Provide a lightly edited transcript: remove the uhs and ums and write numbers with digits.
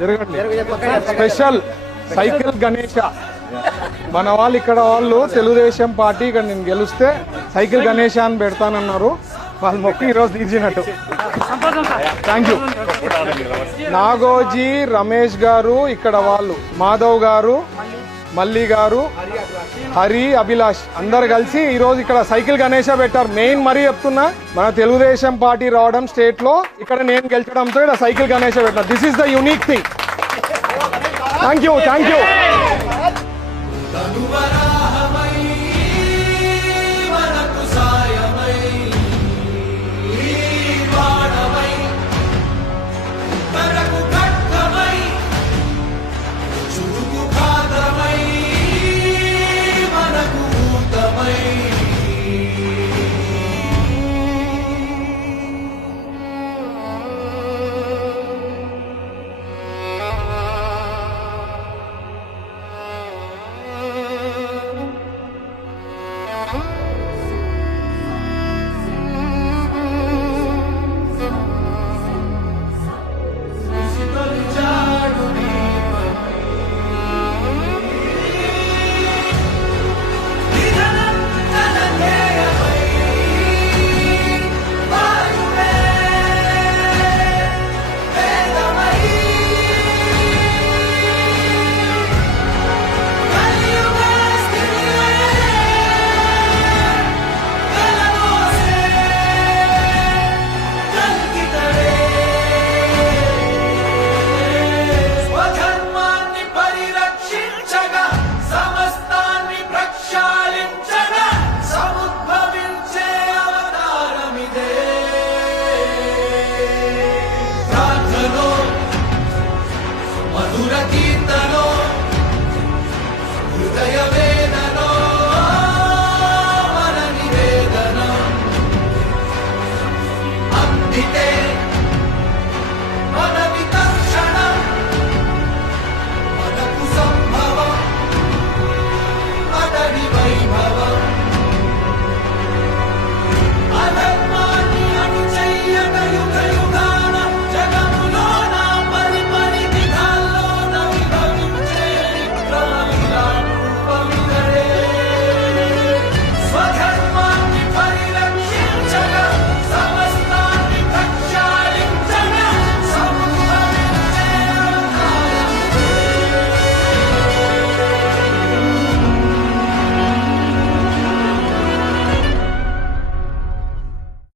జరగండి. Special cycle Ganesha మన వాళ్ళు ఇక్కడ వాళ్ళు తెలుగుదేశం పార్టీ ఇక్కడ నేను గెలిస్తే సైకిల్ గణేష అని పెడతానన్నారు. వాళ్ళ మొక్కు ఈరోజు తీర్చినట్టు. Thank you. నాగోజీ రమేష్ గారు, ఇక్కడ వాళ్ళు మాధవ్ గారు, మల్లి గారు, హరి, అభిలాష్ అందరు కలిసి ఈరోజు ఇక్కడ సైకిల్ గణేష పెట్టారు. మెయిన్ మరీ చెప్తున్నా, మన తెలుగుదేశం పార్టీ రావడం స్టేట్ లో, ఇక్కడ నేను గెలిచడంతో ఇక్కడ సైకిల్ గణేష పెట్టారు. This is the unique thing. Thank you.